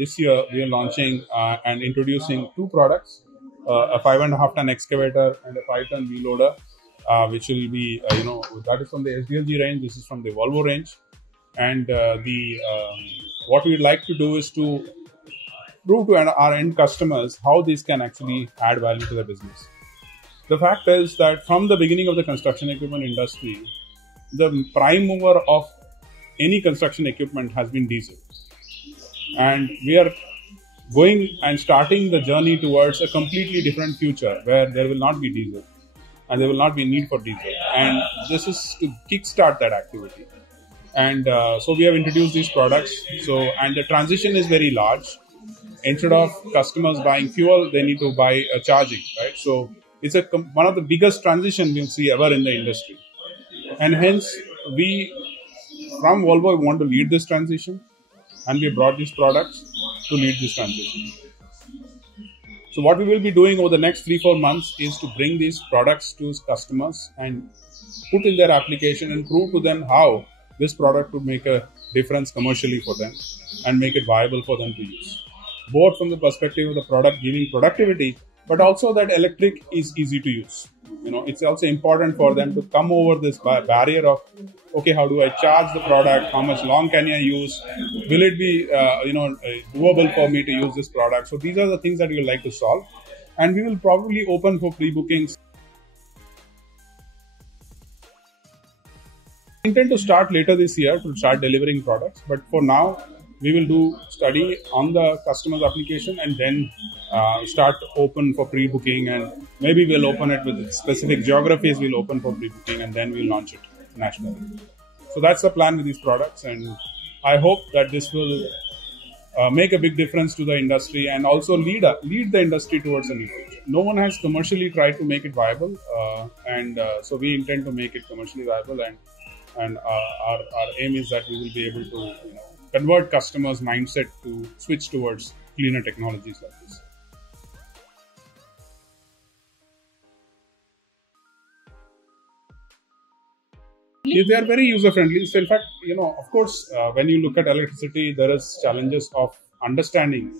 this year we are launching and introducing two products, a 5.5 ton excavator and a 5 ton wheel loader, which will be, that is from the SDLG range. This is from the Volvo range. And what we would like to do is to prove to our end customers how these can actually add value to the business. The fact is that from the beginning of the construction equipment industry, the prime mover of any construction equipment has been diesel. And we are going and starting the journey towards a completely different future where there will not be diesel and there will not be need for diesel. And this is to kickstart that activity. And so we have introduced these products. And the transition is very large. Instead of customers buying fuel, they need to buy a charging, right? So it's one of the biggest transition we'll see ever in the industry. And hence, we from Volvo want to lead this transition, and we brought these products to lead this transition. So what we will be doing over the next 3-4 months is to bring these products to customers and put in their application and prove to them how this product would make a difference commercially for them and make it viable for them to use. Both from the perspective of the product giving productivity, but also that electric is easy to use. It's also important for them to come over this barrier of, okay, how do I charge the product? How much long can I use? Will it be, doable for me to use this product? So these are the things that we would like to solve. And we will probably open for pre-bookings. We intend to start later this year to start delivering products. But for now, we will do study on the customer's application and then start open for pre-booking, and maybe we'll open it with specific geographies. We'll open for pre-booking and then we'll launch it nationally. So that's the plan with these products, and I hope that this will make a big difference to the industry and also lead the industry towards a new future. No one has commercially tried to make it viable, so we intend to make it commercially viable, and our aim is that we will be able to convert customers' mindset to switch towards cleaner technologies like this. They are very user-friendly. So in fact, of course, when you look at electricity, there is challenges of understanding,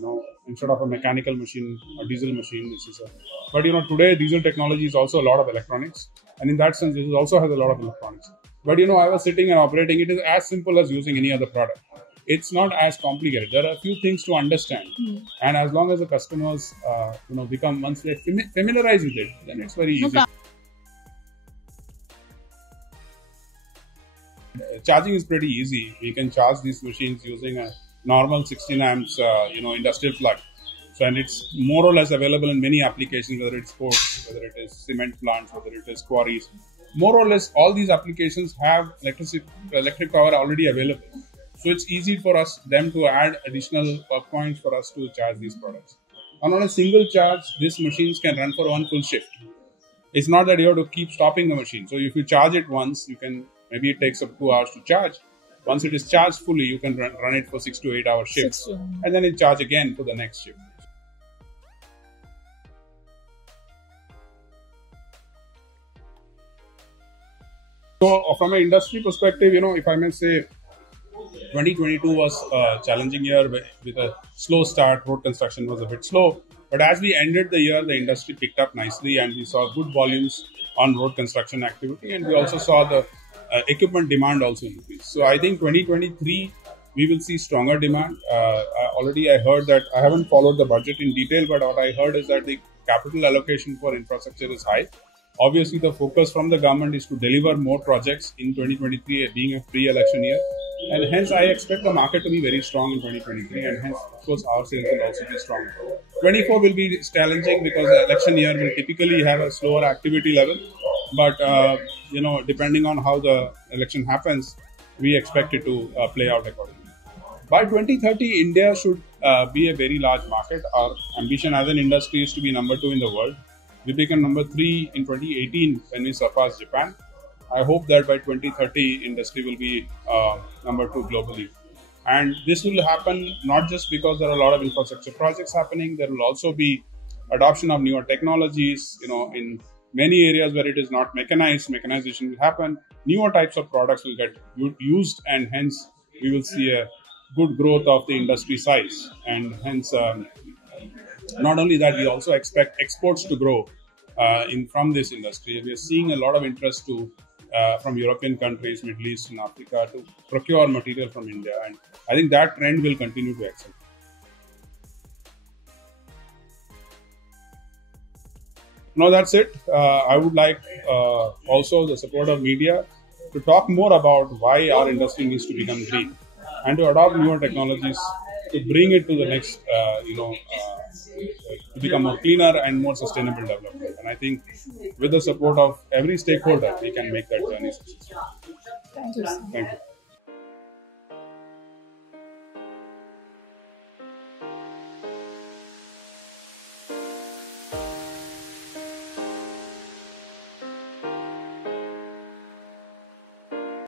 instead of a mechanical machine or diesel machine, but today diesel technology is also a lot of electronics. And in that sense, this also has a lot of electronics. But I was sitting and operating. It is as simple as using any other product. It's not as complicated. There are a few things to understand. And as long as the customers, once they familiarize with it, then it's very easy. Charging is pretty easy. We can charge these machines using a normal 16 amps, industrial plug. So, and it's more or less available in many applications, whether it's ports, whether it is cement plants, whether it is quarries. More or less, all these applications have electric power already available. So it's easy for them to add additional points for us to charge these products. And on a single charge, these machines can run for one full shift. It's not that you have to keep stopping the machine. So if you charge it once, maybe it takes up 2 hours to charge. Once it is charged fully, you can run it for 6 to 8 hour shifts, and then it charge again for the next shift. So from an industry perspective, if I may say, 2022 was a challenging year with a slow start. Road construction was a bit slow. But as we ended the year, the industry picked up nicely and we saw good volumes on road construction activity. And we also saw the equipment demand also increase. So I think 2023, we will see stronger demand. Already I heard that, I haven't followed the budget in detail, but what I heard is that the capital allocation for infrastructure is high. Obviously, the focus from the government is to deliver more projects in 2023, being a pre-election year. And hence, I expect the market to be very strong in 2023. And hence, of course, our sales will also be strong. 24 will be challenging because the election year will typically have a slower activity level. But, depending on how the election happens, we expect it to play out accordingly. By 2030, India should be a very large market. Our ambition as an industry is to be number 2 in the world. We became number 3 in 2018 when we surpassed Japan. I hope that by 2030, industry will be number 2 globally. And this will happen not just because there are a lot of infrastructure projects happening. There will also be adoption of newer technologies. In many areas where it is not mechanized, mechanization will happen. Newer types of products will get used, and hence we will see a good growth of the industry size, and hence not only that, we also expect exports to grow from this industry. We are seeing a lot of interest from European countries, Middle East, and Africa to procure material from India, and I think that trend will continue to accelerate. Now that's it. I would like also the support of media to talk more about why our industry needs to become green and to adopt newer technologies to bring it to the next, to become more cleaner and more sustainable development. And I think with the support of every stakeholder, we can make that journey successful. Thank you. Thank you.